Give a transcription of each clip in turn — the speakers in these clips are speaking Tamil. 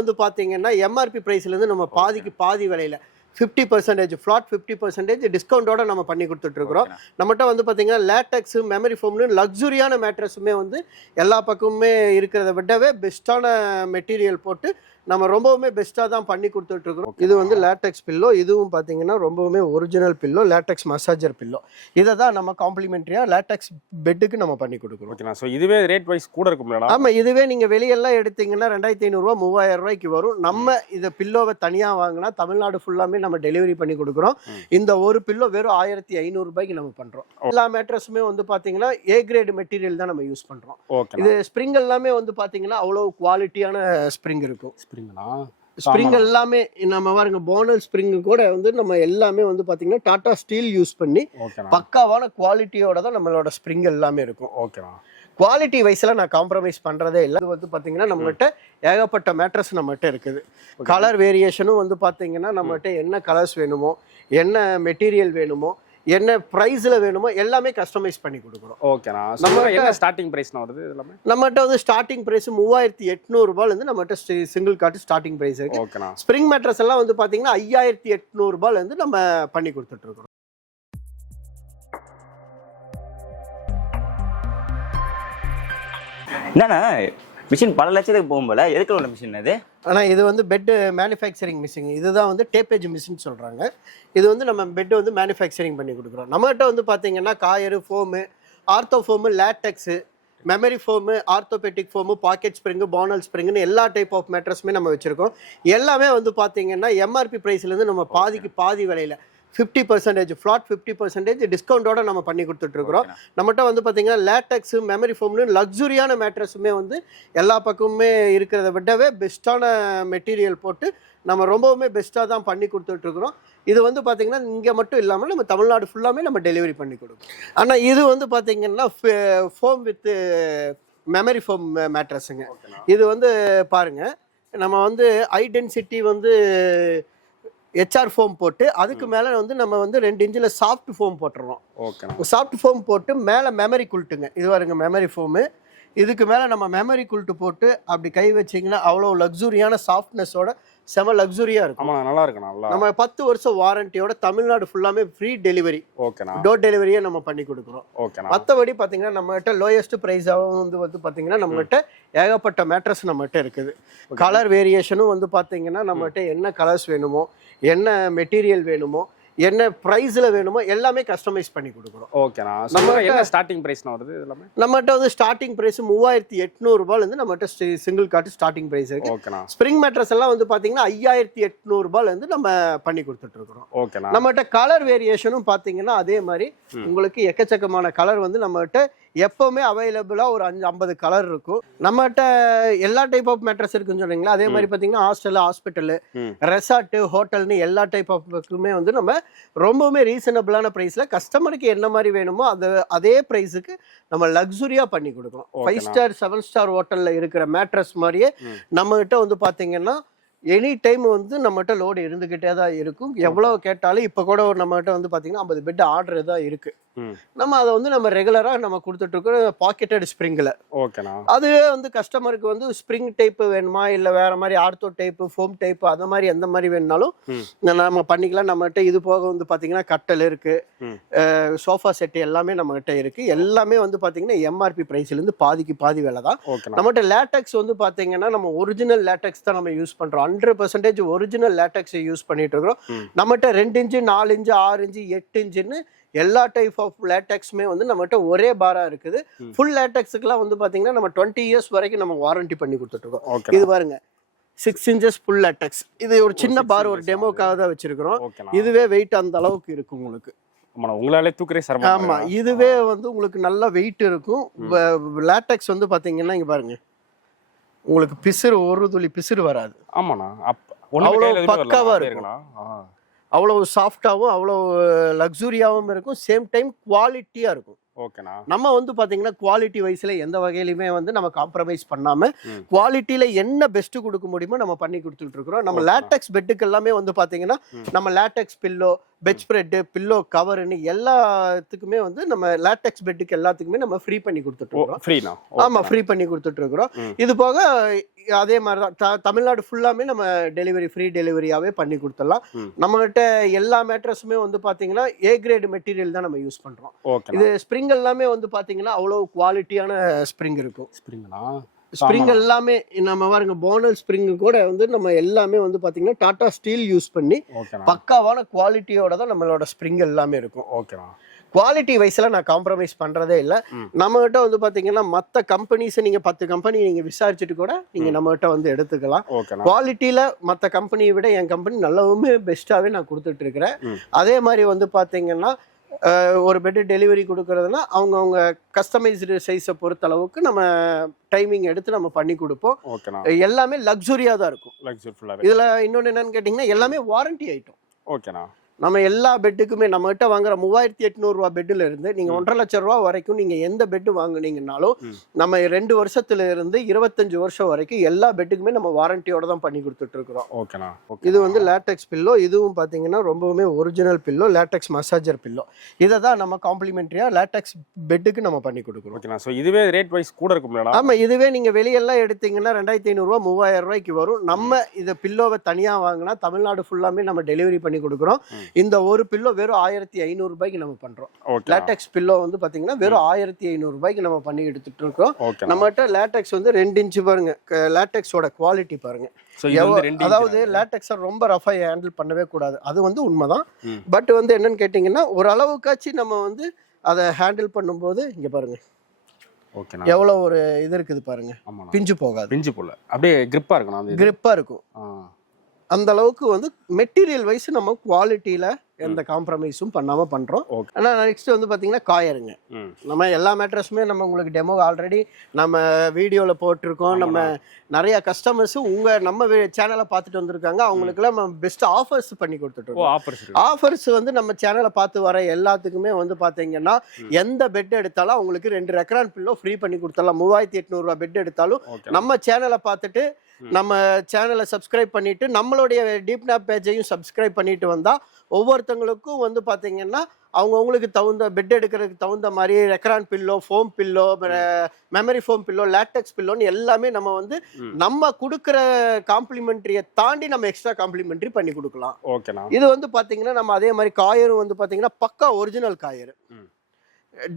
வந்து பார்த்தீங்கன்னா எம்ஆர்பி ப்ரைஸ்லேருந்து நம்ம பாதிக்கு பாதி விலையில் 50% ஃப்ளாட் 50% டிஸ்கவுண்டோட நம்ம பண்ணி கொடுத்துட்ருக்குறோம். நம்மகிட்ட வந்து பார்த்தீங்கன்னா லேட்டக்ஸு மெமரி ஃபோம்னு லக்ஸுரியான மேட்ரஸுமே வந்து எல்லா பக்கமுமே இருக்கிறத விடவே பெஸ்ட்டான மெட்டீரியல் போட்டு நம்ம ரொம்பவுமே பெஸ்ட்டாக தான் பண்ணி கொடுத்துட்ருக்குறோம். இது வந்து லேட்டக்ஸ் பில்லோ, இதுவும் பார்த்தீங்கன்னா ரொம்பவுமே original pillow, latex massager pillow. இதை தான் நம்ம காம்ப்ளிமெண்ட்ரியாக லேட்டக்ஸ் பெட்டுக்கு நம்ம பண்ணி கொடுக்குறோம். ஓகேண்ணா. ஸோ இதுவே ரேட் வைஸ் கூட இருக்கும்லடா? ஆமாம், இதுவே நீங்கள் வெளியெல்லாம் எடுத்தீங்கன்னா 2500 3000 வரும். நம்ம இதை பில்லோவை தனியாக வாங்கினா தமிழ்நாடு ஃபுல்லாமே நம்ம டெலிவரி பண்ணி கொடுக்குறோம். இந்த ஒரு பில்லோ வெறும் 1500 நம்ம பண்ணுறோம். எல்லா மேட்ரஸுமே வந்து பார்த்தீங்கன்னா ஏ கிரேட் மெட்டீரியல் தான் நம்ம யூஸ் பண்ணுறோம். இது ஸ்ப்ரிங் எல்லாமே வந்து பார்த்தீங்கன்னா அவ்வளோ குவாலிட்டியான ஸ்ப்ரிங் இருக்கும். ஸ்ப்ரிங் எல்லாமே நம்ம பாருங்க, போனல் ஸ்ப்ரிங் கூட வந்து நம்ம எல்லாமே வந்து பாத்தீங்கன்னா டாடா ஸ்டீல் யூஸ் பண்ணி பக்காவான குவாலிட்டியோட தான் நம்மளோட ஸ்ப்ரிங் எல்லாமே இருக்கும். ஓகேவா? குவாலிட்டி வைஸ்ல நான் காம்ப்ரமைஸ் பண்றதே இல்லை. இது வந்து பாத்தீங்கன்னா நம்மகிட்ட ஏகப்பட்ட மேட்ரஸ் நம்மகிட்ட இருக்குது. கலர் வேரியேஷனும் வந்து பாத்தீங்கன்னா நம்மகிட்ட என்ன கலர்ஸ் வேணுமோ, என்ன மெட்டீரியல் வேணுமோ, என்ன பிரைஸ்ல வேணுமோ எல்லாமே கஸ்டமைஸ் பண்ணி கொடுக்குறோம். ஓகேண்ணா. நம்ம என்ன ஸ்டார்டிங் பிரைஸ்னா வருது எல்லாமே? நம்மகிட்ட வந்து ஸ்டார்டிங் பிரைஸ் 3800 இருந்து நம்மகிட்ட சிங்கிள் காட் ஸ்டார்டிங் பிரைஸ் இருக்கு. ஓகேண்ணா. ஸ்ப்ரிங் மேட்ரஸ் எல்லாம் வந்து பாத்தீங்கன்னா 5800 இருந்து நம்ம பண்ணி கொடுத்துட்டு இருக்கோம். என்னண்ணா மிஷின் பல லட்சத்துக்கு போகும்போல எதுக்கு உள்ள மிஷின் அது? ஆனால் இது வந்து பெட் மேனுஃபேக்சரிங் மிஷின். இதுதான் வந்து டேப்பேஜ் மிஷின் சொல்கிறாங்க. இது வந்து நம்ம பெட் வந்து மேனுஃபேக்சரிங் பண்ணி கொடுக்குறோம். நம்மகிட்ட வந்து பார்த்தீங்கன்னா coir, foam, ortho foam, latex, memory foam, orthopaedic foam, pocket spring, bonnell ஸ்ப்ரிங்குன்னு எல்லா டைப் ஆஃப் மேட்ரஸுமே நம்ம வச்சுருக்கோம். எல்லாமே வந்து பார்த்தீங்கன்னா எம்ஆர்பி ப்ரைஸ்லேருந்து நம்ம பாதிக்கு பாதி விலையில் 50% ஃப்ளாட் 50% டிஸ்கவுண்டோட நம்ம பண்ணி கொடுத்துட்ருக்குறோம். நம்மகிட்ட வந்து பார்த்தீங்கன்னா லேட்டக்ஸு மெமரி ஃபோம்னு லக்ஸுரியான மேட்ரஸுமே வந்து எல்லா பக்கமுமே இருக்கிறத விடவே பெஸ்ட்டான மெட்டீரியல் போட்டு நம்ம ரொம்பவுமே பெஸ்ட்டாக தான் பண்ணி கொடுத்துட்ருக்குறோம். இது வந்து பார்த்தீங்கன்னா இங்கே மட்டும் இல்லாமல் நம்ம தமிழ்நாடு ஃபுல்லாமே நம்ம டெலிவரி பண்ணி கொடுக்குறோம். ஆனால் இது வந்து பார்த்தீங்கன்னா ஃபோம் வித் மெமரி ஃபோம் மேட்ரஸுங்க. இது வந்து பாருங்கள், நம்ம வந்து ஹை டென்சிட்டி வந்து ஹெச்ஆர் ஃபோம் போட்டு அதுக்கு மேலே வந்து நம்ம வந்து 2 இன்ச்சில் சாஃப்ட் ஃபோம் போட்டுறோம். சாஃப்ட் ஃபோம் போட்டு மேலே மெமரி குல்ட்டுங்க. இது பாருங்க மெமரி ஃபோமு. இதுக்கு மேலே நம்ம மெமரி குல்ட்டு போட்டு அப்படி கை வச்சிங்கன்னா அவ்வளோ லக்ஸுரியான சாஃப்ட்னஸோட செம லக்ஸுரியாக இருக்கும். நல்லா இருக்கும். நல்லா நம்ம 10 வருஷம் வாரண்டியோட தமிழ்நாடு ஃபுல்லாமே ஃப்ரீ டெலிவரி, டோர் டெலிவரியே நம்ம பண்ணி கொடுக்குறோம். மற்றபடி பார்த்தீங்கன்னா நம்மகிட்ட லோயஸ்ட் ப்ரைஸாகவும் வந்து பார்த்தீங்கன்னா நம்மகிட்ட ஏகப்பட்ட மேட்ரஸ் நம்மகிட்ட இருக்குது. கலர் வேரியேஷனும் வந்து பார்த்தீங்கன்னா நம்மகிட்ட என்ன கலர்ஸ் வேணுமோ, என்ன மெட்டீரியல் வேணுமோ, என்ன பிரைஸ்ல வேணுமோ எல்லாமே கஸ்டமைஸ் பண்ணி கொடுக்குறோம். ஓகேண்ணா. நம்ம என்ன ஸ்டார்டிங் பிரைஸ்னா வருது எல்லாமே? நம்மகிட்ட வந்து ஸ்டார்டிங் பிரைஸ் 3800 இருந்து நம்மகிட்ட சிங்கிள் காட் ஸ்டார்டிங் பிரைஸ் இருக்கு. ஓகேண்ணா. ஸ்ப்ரிங் மேட்ரஸ் எல்லாம் வந்து பாத்தீங்கன்னா 5800 இருந்து நம்ம பண்ணி கொடுத்துட்டு இருக்கோம். ஓகேண்ணா. நம்மகிட்ட கலர் வேரியேஷனும் பாத்தீங்கன்னா அதே மாதிரி உங்களுக்கு எக்கச்சக்கமான கலர் வந்து நம்மகிட்ட எப்பவுமே அவைலபிளா ஒரு 50 கலர் இருக்கும். நம்மகிட்ட எல்லா டைப் ஆஃப் மேட்ரஸ் இருக்குன்னு சொன்னீங்களா, அதே மாதிரி பாத்தீங்கன்னா ஹாஸ்டல், ஹாஸ்பிட்டல், ரெசார்ட், ஹோட்டல்னு எல்லா டைப் ஆஃப்க்குமே வந்து நம்ம ரொம்பவுமே ரீசனபிளான பிரைஸ்ல கஸ்டமருக்கு என்ன மாதிரி வேணுமோ அதே பிரைஸுக்கு நம்ம லக்ஸுரியா பண்ணி கொடுக்கணும். 5 ஸ்டார் 7 ஸ்டார் ஹோட்டல்ல இருக்கிற மேட்ரஸ் மாதிரியே நம்ம கிட்ட வந்து பாத்தீங்கன்னா எனி டைம் வந்து நம்மகிட்ட லோடு இருந்துகிட்டே தான் இருக்கும். எவ்வளவு கேட்டாலும் இப்போ கூட ஒரு நம்மகிட்ட வந்து பாத்தீங்கன்னா 50 பெட் ஆர்டர் தான் இருக்கு. நம்ம அதை வந்து நம்ம ரெகுலரா நம்ம கொடுத்துட்டு இருக்கோம் பாக்கெட்டட் ஸ்ப்ரிங்ல. ஓகேண்ணா. அதுவே வந்து கஸ்டமருக்கு வந்து ஸ்ப்ரிங் டைப் வேணுமா இல்ல வேற மாதிரி ஆர்த்தோ டைப், ஃபோம் டைப், அந்த மாதிரி எந்த மாதிரி வேணும்னாலும் நம்ம பண்ணிக்கலாம். நம்மகிட்ட இது போக வந்து பாத்தீங்கன்னா கட்டல் இருக்கு, சோஃபா செட் எல்லாமே நம்மகிட்ட இருக்கு. எல்லாமே வந்து பாத்தீங்கன்னா எம்ஆர்பி பிரைஸ்ல இருந்து பாதிக்கு பாதி விலை தான். நம்மகிட்ட லேட்டக்ஸ் வந்து பாத்தீங்கன்னா நம்ம ஒரிஜினல் லேட்டக்ஸ் தான் நம்ம யூஸ் பண்றோம். 100% ஒரிஜினல் லேட்டக்ஸ் யூஸ் பண்ணிட்டு இருக்கிறோம். நம்மகிட்ட 2 இன்ச்சு 4 இன்ச்சு 6 இன்ச்சு 8 இன்ச்சுன்னு எல்லா டைப் ஆஃப் லேட்டக்ஸுமே வந்து நம்மகிட்ட ஒரே பாரா இருக்குது. ஃபுல் லேட்டக்ஸுக்குலாம் வந்து பாத்தீங்கன்னா நம்ம 20 இயர்ஸ் வரைக்கும் நம்ம வாரண்டி பண்ணி கொடுத்துட்டு இருக்கோம். இது பாருங்க 6 இன்ச்சஸ் ஃபுல் லேட்டக்ஸ். இது ஒரு சின்ன பார், ஒரு டெமோக்காக தான் வச்சிருக்கிறோம். இதுவே வெயிட் அந்த அளவுக்கு இருக்கும் உங்களுக்கு. உங்களாலே தூக்குறே சிரமம். ஆமா, இதுவே வந்து உங்களுக்கு நல்ல வெயிட் இருக்கும். லேட்டக்ஸ் வந்து பாத்தீங்கன்னா இங்க பாருங்க, உங்களுக்கு பிசுறு, ஒரு துளி பிசுறு வராது. ஆமாண்ணா. அவ்வளவு பக்காவா இருக்கும். அவ்வளவு சாஃப்டாகவும் அவ்வளவு லக்ஸுரியாகவும் இருக்கும். சேம் டைம் குவாலிட்டியா இருக்கும். ஓகேண்ணா. நம்ம வந்து பாத்தீங்கன்னா குவாலிட்டி வைஸ்ல எந்த வகையிலுமே வந்து நம்ம காம்ப்ரமைஸ் பண்ணாம குவாலிட்டியில என்ன பெஸ்ட் கொடுக்க முடியுமோ நம்ம பண்ணி கொடுத்துட்டு இருக்கிறோம். நம்ம லேட்டெக்ஸ் பெட்டுக்கு எல்லாமே வந்து பாத்தீங்கன்னா நம்ம latex pillow, bedspread, pillow கவர்னு எல்லாத்துக்குமே வந்து நம்ம லேட்டெக்ஸ் பெட்டுக்கு எல்லாத்துக்குமே நம்ம ஃப்ரீ பண்ணி கொடுத்துட்டு இருக்கோம். ஃப்ரீனா? ஆமா, ஃப்ரீ பண்ணி கொடுத்துட்டு இருக்கிறோம். இது போக அதே மாதிரி தான் தமிழ்நாடு ஃபுல்லாமே நம்ம டெலிவரி ஃப்ரீ டெலிவரியாவே பண்ணி கொடுத்துடலாம். நம்ம கிட்ட எல்லா மேட்ரஸுமே வந்து பாத்தீங்கன்னா ஏ கிரேட் மெட்டீரியல் தான் நம்ம யூஸ் பண்றோம். இது ஸ்ப்ரிங் எல்லாமே வந்து பாத்தீங்கன்னா அவ்வளவு குவாலிட்டியான ஸ்ப்ரிங் இருக்கும். ஸ்ப்ரிங் எல்லாமே நம்ம பாருங்க, போனல் ஸ்ப்ரிங் கூட வந்து நம்ம எல்லாமே வந்து பாத்தீங்கன்னா டாடா ஸ்டீல் யூஸ் பண்ணி பக்காவான குவாலிட்டியோட தான் நம்மளோட ஸ்ப்ரிங் எல்லாமே இருக்கும். ஓகேண்ணா. குவாலிட்டி வைஸ்ல நான் காம்ப்ரமைஸ் பண்றதே இல்லை. நம்ம கிட்ட வந்து பாத்தீங்கன்னா மற்ற கம்பெனிஸ் நீங்க 10 கம்பெனி நீங்க விசாரிச்சுட்டு கூட நீங்க நம்ம கிட்ட வந்து எடுத்துக்கலாம். குவாலிட்டியில மற்ற கம்பெனியை விட என் கம்பெனி நல்லாவுமே பெஸ்டாவே நான் கொடுத்துட்டு இருக்கிறேன். அதே மாதிரி வந்து பாத்தீங்கன்னா ஒரு பெட் டெலிவரி கொடுக்கறதுனா அவங்க கஸ்டமைஸ்டு சைஸை பொறுத்த அளவுக்கு நம்ம டைமிங் எடுத்து நம்ம பண்ணி கொடுப்போம். எல்லாமே லக்ஸுரியா தான் இருக்கும். இதுல இன்னொன்னு என்னன்னு கேட்டீங்கன்னா எல்லாமே வாரண்டி ஐட்டம். ஓகேண்ணா. நம்ம எல்லா பெட்டுக்குமே நம்ம கிட்ட வாங்குற 3800 ரூபா பெட்ல இருந்து நீங்க 1.5 லட்சம் ரூபா வரைக்கும் நீங்க எந்த பெட் வாங்குனீங்கன்னாலும் நம்ம 2 வருஷத்துல இருந்து 25 வருஷம் வரைக்கும் எல்லா பெட்டுக்குமே நம்ம வாரண்டியோட தான் பண்ணி கொடுத்துட்டு இருக்கிறோம். ஓகேண்ணா. இது வந்து லேட்டெக்ஸ் பில்லோ. இதுவும் பாத்தீங்கன்னா ரொம்பவுமே original pillow, LaTeX massager pillow. இதை தான் நம்ம காம்ப்ளிமெண்டரியா லேட்டெக்ஸ் பெட்டுக்கு நம்ம பண்ணி கொடுக்குறோம். ஓகேண்ணா. ஸோ இதுவே ரேட் வைஸ் கூட இருக்கும்ல? ஆமா, இதுவே நீங்க வெளியெல்லாம் எடுத்தீங்கன்னா 2500 ரூபா 3000 ரூபாய்க்கு வரும். நம்ம இதை பில்லோவை தனியா வாங்கினா தமிழ்நாடு ஃபுல்லாமே நம்ம டெலிவரி பண்ணி கொடுக்குறோம். இந்த ஒரு பில்லோ வெறும் 1500 ரூபாய்க்கு நம்ம பண்றோம். லேட்டெக்ஸ் பில்லோ வந்து பாத்தீங்கன்னா வெறும் 1500 ரூபாய்க்கு நம்ம பண்ணி எடுத்துட்டு இருக்கோம். நம்மகிட்ட லேட்டெக்ஸ் வந்து 2 இன்ச் பாருங்க, லேட்டெக்ஸோட குவாலிட்டி பாருங்க. அதாவது லேட்டெக்ஸை ரொம்ப ரஃபா ஹேண்டில் பண்ணவே கூடாது, அது வந்து உண்மைதான். பட் வந்து என்னன்னு கேட்டீங்கன்னா ஒரு அளவுக்காச்சு நம்ம வந்து அதை ஹேண்டில் பண்ணும்போது இங்க பாருங்க எவ்வளவு ஒரு இது இருக்குது பாருங்க. பிஞ்சு போகாது, பிஞ்சு போல அப்படியே கிரிப்பா இருக்கும். கிரிப்பா இருக்கும். அந்த அளவுக்கு வந்து மெட்டீரியல் வைஸ் நம்ம குவாலிட்டியில எந்த காம்ப்ரமைஸும் பண்ணாம பண்றோம். ஆனா நெக்ஸ்ட் வந்து பாத்தீங்கன்னா காயருங்க. நம்ம எல்லா மேட்ரஸுமே நம்ம உங்களுக்கு டெமோ ஆல்ரெடி நம்ம வீடியோல போட்டிருக்கோம். நம்ம நிறைய கஸ்டமர்ஸ் நம்ம சேனலை பார்த்துட்டு வந்திருக்காங்க. அவங்களுக்குலாம் நம்ம பெஸ்ட் ஆஃபர்ஸ் பண்ணி கொடுத்துட்டு இருக்கோம். ஆஃபர்ஸ் வந்து நம்ம சேனலை பார்த்து வர எல்லாத்துக்குமே வந்து பாத்தீங்கன்னா எந்த பெட் எடுத்தாலும் அவங்களுக்கு 2 ரெக்ரான் பில்லோ ஃப்ரீ பண்ணி கொடுத்துடலாம். 3800 ரூபா பெட் எடுத்தாலும் நம்ம சேனலை பார்த்துட்டு நம்ம சேனலை சப்ஸ்கிரைப் பண்ணிட்டு நம்மளுடைய டீப்னாப் பேஜையும் சப்ஸ்கிரைப் பண்ணிட்டு வந்தா ஒவ்வொருத்தங்களுக்கும் வந்து பாத்தீங்கன்னா அவங்களுக்கு தகுந்த பெட் எடுக்கிறதுக்கு தகுந்த மாதிரி Recron pillow, foam pillow, memory foam pillow, latex பில்லோன்னு எல்லாமே நம்ம வந்து நம்ம கொடுக்குற காம்ப்ளிமெண்ட்ரியை தாண்டி நம்ம எக்ஸ்ட்ரா காம்ப்ளிமெண்ட்ரி பண்ணி கொடுக்கலாம். இது வந்து பாத்தீங்கன்னா நம்ம அதே மாதிரி காயரும் வந்து பாத்தீங்கன்னா பக்கா ஒரிஜினல் காயரு.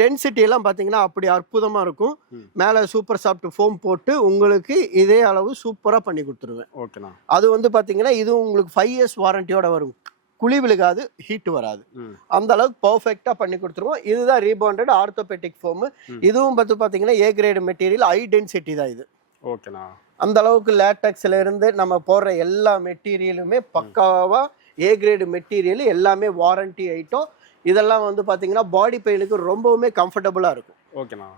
டென்சிட்டி எல்லாம் பாத்தீங்கன்னா அப்படி அற்புதமா இருக்கும். மேல சூப்பர் சாஃப்ட் ஃபோம் போட்டு உங்களுக்கு இதே அளவு சூப்பரா பண்ணி கொடுத்துருவேன். அது வந்து பாத்தீங்கன்னா இது உங்களுக்கு 5 இயர்ஸ் வாரண்டியோட வரும். குழி விழுகாது, ஹீட் வராது, அந்த அளவுக்கு பர்ஃபெக்டா பண்ணி கொடுத்துருவோம். இதுதான் ரீபாண்டட் ஆர்த்தோபெடிக் ஃபோம். இதுவும் பாத்தீங்கன்னா a great material, high density தான் இது. அந்த அளவுக்கு லேட்டெக்ஸ்ல இருந்து நம்ம போடுற எல்லா மெட்டீரியலுமே பக்காவா ஏ கிரேட் மெட்டீரியல், எல்லாமே வாரண்டி ஐட்டம். இதெல்லாம் வந்து பாத்தீங்கன்னா பாடி பெயினுக்கு ரொம்பவுமே கம்ஃபர்டபுளா இருக்கும்.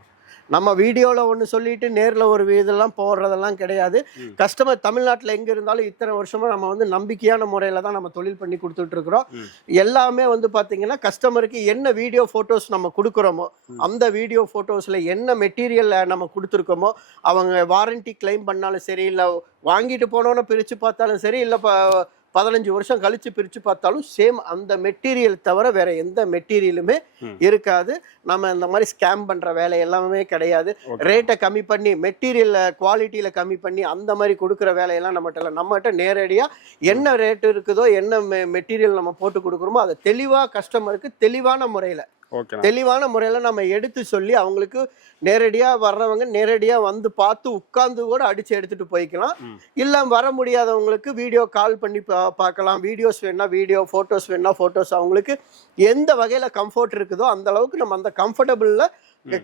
நம்ம வீடியோல ஒன்று சொல்லிட்டு நேரில் ஒரு இதெல்லாம் போடுறதெல்லாம் கிடையாது. கஸ்டமர் தமிழ்நாட்டில் எங்க இருந்தாலும் இத்தனை வருஷமா நம்ம வந்து நம்பிக்கையான முறையில தான் நம்ம தொழில் பண்ணி கொடுத்துட்டு இருக்கிறோம். எல்லாமே வந்து பாத்தீங்கன்னா கஸ்டமருக்கு என்ன வீடியோ போட்டோஸ் நம்ம கொடுக்குறோமோ அந்த வீடியோ போட்டோஸ்ல என்ன மெட்டீரியல் நம்ம கொடுத்துருக்கோமோ அவங்க வாரண்டி கிளைம் பண்ணாலும் சரி, இல்லை வாங்கிட்டு போனோன்னு பிரிச்சு பார்த்தாலும் சரி, இல்லை 15 வருஷம் கழிச்சு பிரிச்சு பார்த்தாலும் சேம் அந்த மெட்டீரியல் தவிர வேற எந்த மெட்டீரியலுமே இருக்காது. நம்ம இந்த மாதிரி ஸ்கேம் பண்ற வேலை எல்லாமே கிடையாது. ரேட்டை கம்மி பண்ணி மெட்டீரியல் குவாலிட்டியில கம்மி பண்ணி அந்த மாதிரி கொடுக்குற வேலையெல்லாம் நம்மகிட்ட நேரடியா என்ன ரேட் இருக்குதோ, என்ன மெட்டீரியல் நம்ம போட்டு கொடுக்குறோமோ அதை தெளிவா கஸ்டமருக்கு தெளிவான முறையில நம்ம எடுத்து சொல்லி அவங்களுக்கு நேரடியா வர்றவங்க நேரடியா வந்து பார்த்து உட்கார்ந்து கூட அடிச்சு எடுத்துட்டு போய்க்கலாம். இல்ல வர முடியாதவங்களுக்கு வீடியோ கால் பண்ணி பார்க்கலாம். வீடியோஸ் வேணா வீடியோ, போட்டோஸ் வேணா போட்டோஸ், அவங்களுக்கு எந்த வகையில கம்ஃபர்ட் இருக்குதோ அந்த அளவுக்கு நம்ம அந்த கம்ஃபர்டபுள்ல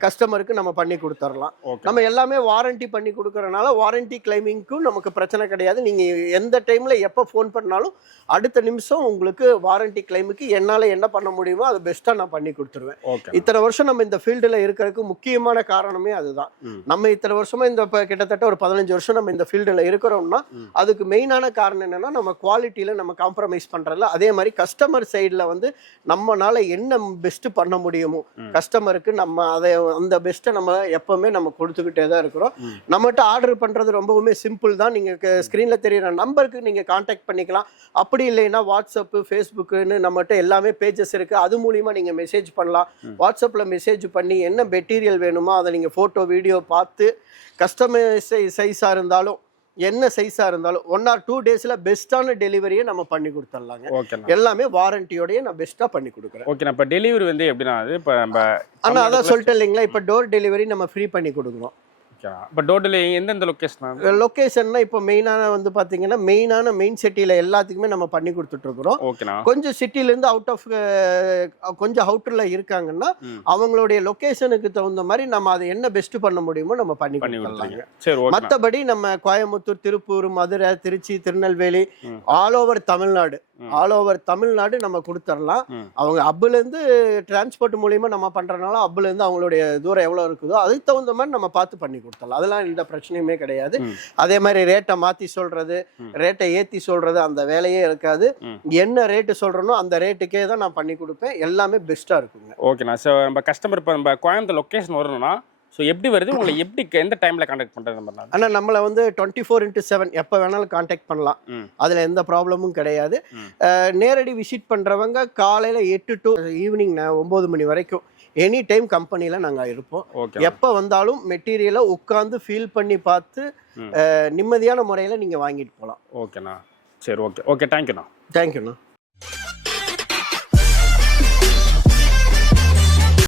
கஸ்டமருக்கு நம்ம பண்ணி கொடுத்துடலாம். ஓகே. நம்ம எல்லாமே வாரண்டி பண்ணி கொடுக்கறனால வாரண்டி கிளைமிங்க்கும் நமக்கு பிரச்சனை கிடையாது. நீங்கள் எந்த டைமில் எப்போ ஃபோன் பண்ணாலும் அடுத்த நிமிஷம் உங்களுக்கு வாரண்டி கிளைமுக்கு என்னால் என்ன பண்ண முடியுமோ அது பெஸ்ட்டாக நான் பண்ணி கொடுத்துருவேன். ஓகே. இத்தனை வருஷம் நம்ம இந்த ஃபீல்டில் இருக்கிறதுக்கு முக்கியமான காரணமே அதுதான். நம்ம இத்தனை வருஷமா இந்த இப்போ கிட்டத்தட்ட ஒரு 15 வருஷம் நம்ம இந்த ஃபீல்டில் இருக்கிறோம்னா அதுக்கு மெயினான காரணம் என்னன்னா நம்ம குவாலிட்டியில் நம்ம காம்ப்ரமைஸ் பண்ணுறதில்ல. அதே மாதிரி கஸ்டமர் சைடில் வந்து நம்மளால என்ன பெஸ்ட்டு பண்ண முடியுமோ கஸ்டமருக்கு நம்ம அதை அந்த பெஸ்ட்டை நம்ம எப்பவுமே நம்ம கொடுத்துக்கிட்டே தான் இருக்கிறோம். நம்மகிட்ட ஆர்டர் பண்ணுறது ரொம்பவுமே சிம்பிள் தான். நீங்கள் ஸ்க்ரீனில் தெரியுற நம்பருக்கு நீங்கள் காண்டாக்ட் பண்ணிக்கலாம். அப்படி இல்லைன்னா வாட்ஸ்அப்பு ஃபேஸ்புக்குன்னு நம்மகிட்ட எல்லாமே பேஜஸ் இருக்குது. அது மூலிமா நீங்கள் மெசேஜ் பண்ணலாம். வாட்ஸ்அப்பில் மெசேஜ் பண்ணி என்ன மெட்டீரியல் வேணுமோ அதை நீங்கள் ஃபோட்டோ வீடியோ பார்த்து கஸ்டமைஸ் சைஸாக இருந்தாலும் என்ன சைஸாக இருந்தாலும் 1 or 2 டேஸில் பெஸ்ட்டான டெலிவரியை நம்ம பண்ணி கொடுத்துடலாங்க. ஓகேண்ணா. எல்லாமே வாரண்டியோடய நான் பெஸ்ட்டாக பண்ணி கொடுக்குறேன். ஓகேண்ணா. இப்போ டெலிவரி வந்து எப்படின்னா அது இப்போ நம்ம ஆனால் அதான் சொல்லிட்டு இல்லைங்களா, இப்போ டோர் டெலிவரி நம்ம ஃப்ரீ பண்ணி கொடுக்குறோம். ஓகேண்ணா. இப்போ டோர் டெலிவரி எந்தெந்த லொக்கேஷன்? லொக்கேஷன்னா இப்போ மெயினான வந்து பார்த்தீங்கன்னா மெயின் சிட்டியில் எல்லாத்துக்குமே நம்ம பண்ணி கொடுத்துட்ருக்குறோம். ஓகேண்ணா. கொஞ்சம் சிட்டிலேருந்து அவுட் ஆஃப் கொஞ்சம் அவுட்டரில் இருக்காங்கன்னா அவங்களுடைய லொக்கேஷனுக்கு தகுந்த மாதிரி நம்ம அதை என்ன பெஸ்ட்டு பண்ண முடியுமோ நம்ம பண்ணி கொடுத்துடலாங்க. சரி, ஓகே. மற்றபடி நம்ம கோயம்புத்தூர், திருப்பூர், மதுரை, திருச்சி, திருநெல்வேலி ஆல் ஓவர் தமிழ்நாடு நம்ம கொடுத்துடலாம். அவங்க அப்புலேருந்து டிரான்ஸ்போர்ட் மூலியமாக நம்ம பண்ணுறதுனால அப்புலேருந்து அவங்களுடைய தூரம் எவ்வளோ இருக்குதோ அதுக்கு தகுந்த மாதிரி நம்ம பார்த்து பண்ணி கொடுத்துடலாம். அதெல்லாம் எந்த பிரச்சனையுமே கிடையாது. அதே மாதிரி ரேட்டை மாற்றி சொல்கிறது, ரேட்டை ஏற்றி சொல்கிறது அந்த வேலையே இருக்காது. என்ன ரேட்டு சொல்கிறனோ அந்த ரேட்டுக்கே தான் நான் பண்ணி கொடுப்பேன். எல்லாமே பெஸ்ட்டாக இருக்குங்க. ஓகேண்ணா. ஸோ நம்ம கஸ்டமர் இப்போ நம்ம கோயம்புத்தூர் லொக்கேஷன் வரணும்னா ஸோ எப்படி வருது, உங்களை எப்படி எந்த டைமில் கான்டாக்ட் பண்ணுறது நம்ம? ஆனால் நம்மளை வந்து 24/7 எப்போ வேணாலும் கான்டாக்ட் பண்ணலாம். அதில் எந்த ப்ராப்ளமும் கிடையாது. நேரடி விசிட் பண்ணுறவங்க காலையில் 8 to ஈவினிங் 9 மணி வரைக்கும் எனி டைம் கம்பெனியில் நாங்கள் இருப்போம். எப்போ வந்தாலும் மெட்டீரியலை உட்காந்து ஃபீல் பண்ணி பார்த்து நிம்மதியான முறையில் நீங்கள் வாங்கிட்டு போகலாம். ஓகேண்ணா. சரி, ஓகே. தேங்க்யூண்ணா. தேங்க்யூண்ணா.